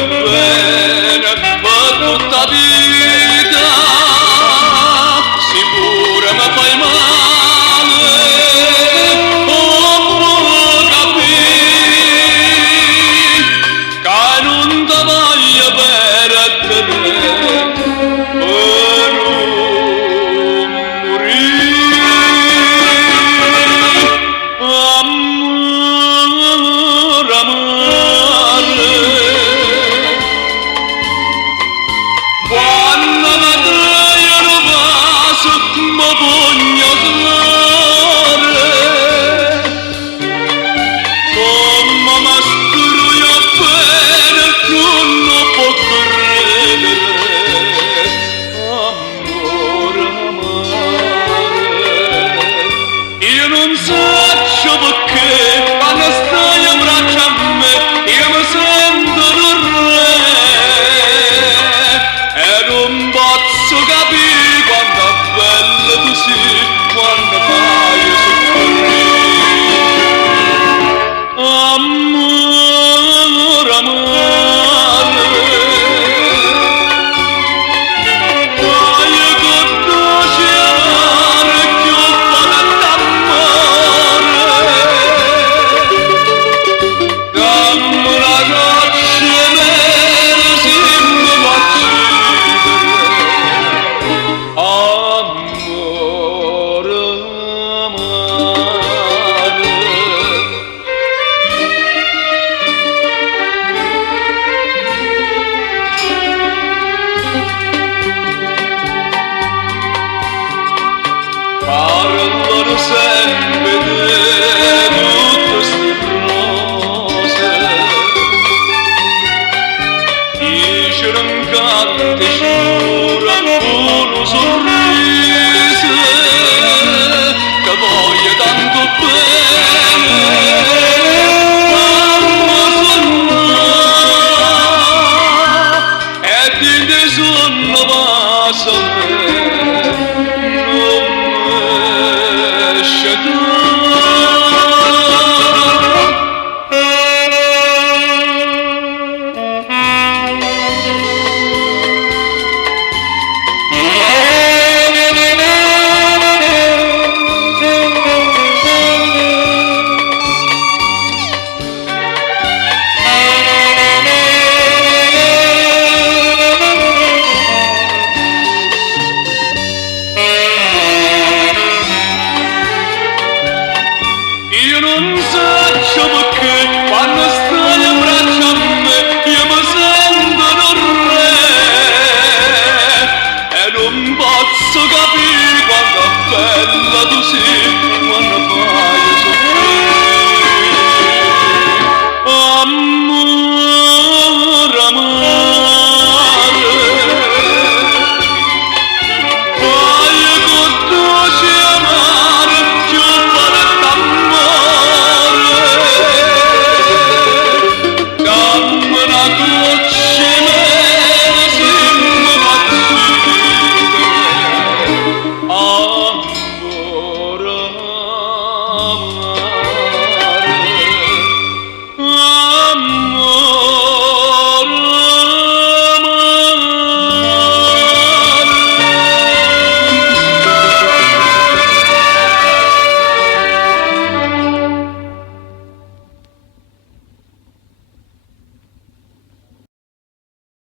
bene per tutta vita, sicuro mi fai male, oh capire, che non ti voglio bene a te, per non morire, amore, amore. Quando vedrai vaso mi voglio dare, come mi struio bene non lo può credere, amore, amore. Io non so perché quando stai a braccia a me io mi sento un re e non posso capire quanto è bello così quando fai soffrire. Amore, amore, voglio con dolce amore più buona d'amore. Dammi la goccia mele se mi va amore, amore. Parlano sempre di tutte ste cose, dicono che ti